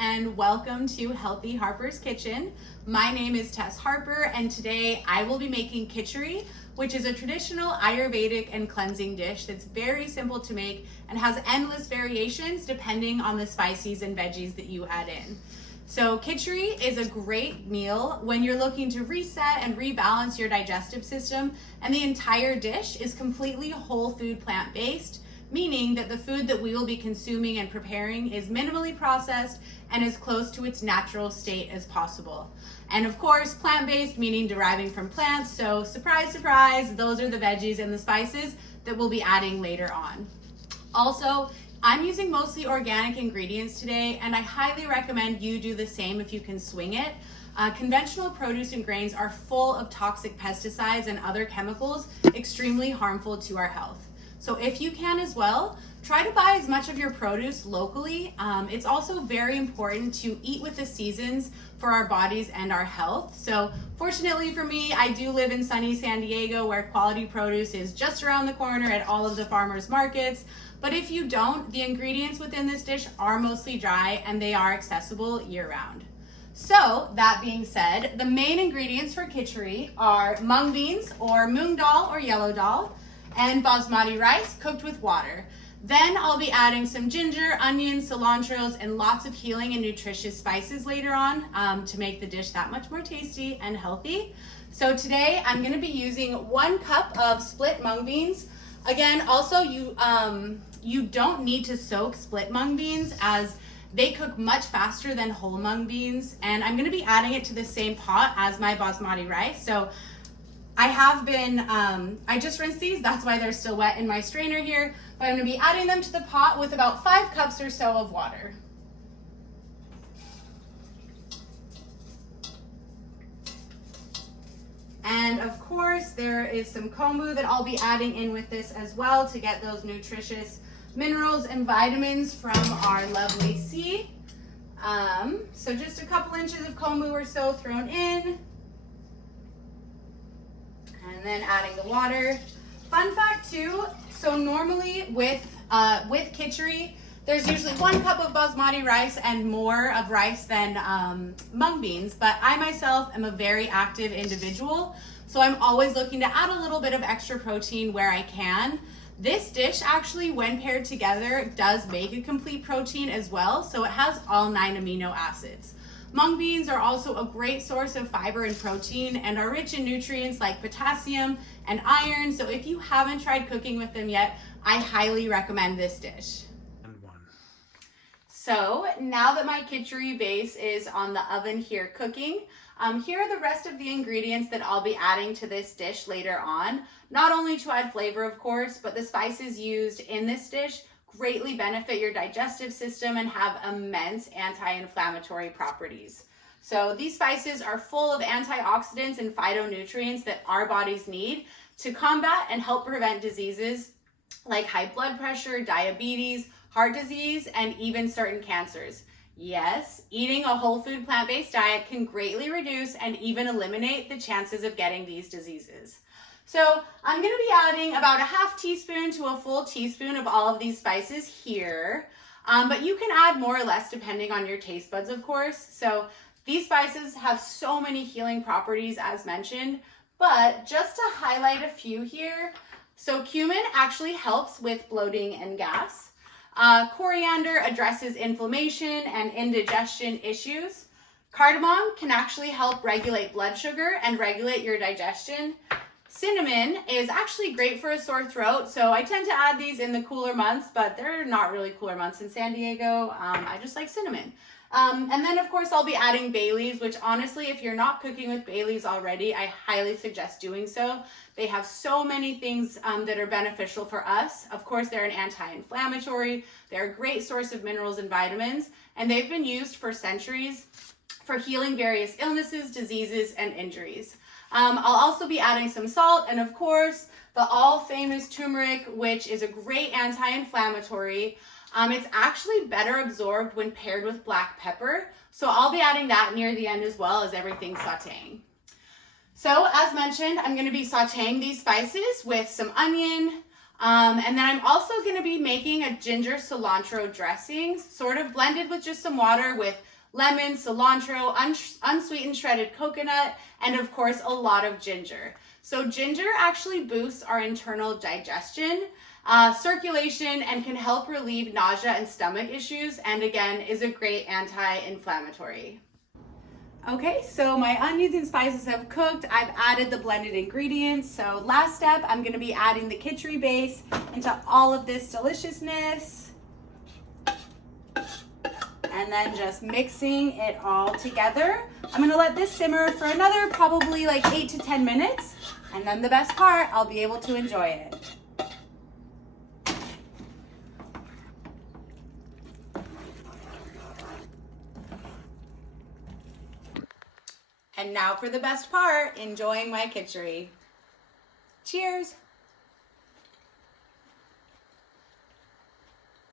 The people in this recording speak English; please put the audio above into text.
and welcome to Healthy Harper's Kitchen. My name is Tess Harper and today I will be making kitchari, which is a traditional Ayurvedic and cleansing dish that's very simple to make and has endless variations depending on the spices and veggies that you add in. So kitchari is a great meal when you're looking to reset and rebalance your digestive system, and the entire dish is completely whole food plant-based, meaning that the food that we will be consuming and preparing is minimally processed and as close to its natural state as possible. And of course, plant-based meaning deriving from plants, so surprise, surprise, those are the veggies and the spices that we'll be adding later on. Also, I'm using mostly organic ingredients today, and I highly recommend you do the same if you can swing it. Conventional produce and grains are full of toxic pesticides and other chemicals extremely harmful to our health. So if you can as well, try to buy as much of your produce locally. It's also very important to eat with the seasons for our bodies and our health. So fortunately for me, I do live in sunny San Diego where quality produce is just around the corner at all of the farmers markets. But if you don't, the ingredients within this dish are mostly dry and they are accessible year-round. So that being said, the main ingredients for kitchari are mung beans or moong dal or yellow dal, and basmati rice cooked with water. Then I'll be adding some ginger, onions, cilantros, and lots of healing and nutritious spices later on to make the dish that much more tasty and healthy. So today I'm going to be using 1 cup of split mung beans. Again, also you don't need to soak split mung beans as they cook much faster than whole mung beans, and I'm going to be adding it to the same pot as my basmati rice. So I have been, I just rinsed these, that's why they're still wet in my strainer here, but I'm gonna be adding them to the pot with about 5 cups or so of water. And of course, there is some kombu that I'll be adding in with this as well to get those nutritious minerals and vitamins from our lovely sea. So just a couple inches of kombu or so thrown in. And then adding the water. Fun fact too, so normally with kitchari, there's usually 1 cup of basmati rice and more of rice than mung beans, but I myself am a very active individual, so I'm always looking to add a little bit of extra protein where I can. This dish actually, when paired together, does make a complete protein as well, so it has all 9 amino acids. Mung beans are also a great source of fiber and protein and are rich in nutrients like potassium and iron. So if you haven't tried cooking with them yet, I highly recommend this dish. So now that my kitchari base is on the oven here cooking, here are the rest of the ingredients that I'll be adding to this dish later on. Not only to add flavor, of course, but the spices used in this dish greatly benefit your digestive system and have immense anti-inflammatory properties. So these spices are full of antioxidants and phytonutrients that our bodies need to combat and help prevent diseases like high blood pressure, diabetes, heart disease, and even certain cancers. Yes, eating a whole food plant-based diet can greatly reduce and even eliminate the chances of getting these diseases. So I'm going to be adding about a half teaspoon to a full teaspoon of all of these spices here, but you can add more or less depending on your taste buds, of course. So these spices have so many healing properties as mentioned, but just to highlight a few here. So cumin actually helps with bloating and gas. Coriander addresses inflammation and indigestion issues. Cardamom can actually help regulate blood sugar and regulate your digestion. Cinnamon is actually great for a sore throat, so I tend to add these in the cooler months, but they're not really cooler months in San Diego. I just like cinnamon. And then of course I'll be adding bay leaves, which honestly, if you're not cooking with bay leaves already, I highly suggest doing so. They have so many things that are beneficial for us. Of course, they're an anti-inflammatory, they're a great source of minerals and vitamins, and they've been used for centuries for healing various illnesses, diseases, and injuries. I'll also be adding some salt and of course the all famous turmeric, which is a great anti-inflammatory. It's actually better absorbed when paired with black pepper. So I'll be adding that near the end as well as everything's sauteing. So as mentioned, I'm going to be sauteing these spices with some onion, And then I'm also going to be making a ginger cilantro dressing, sort of blended with just some water with lemon, cilantro, unsweetened shredded coconut, and of course a lot of ginger. So ginger actually boosts our internal digestion, circulation, and can help relieve nausea and stomach issues, and again is a great anti-inflammatory. Okay, so my onions and spices have cooked. I've added the blended ingredients. So last step, I'm gonna be adding the kitchari base into all of this deliciousness. And then just mixing it all together. I'm gonna let this simmer for another probably like 8 to 10 minutes. And then the best part, I'll be able to enjoy it. And now for the best part, enjoying my kitchari. Cheers!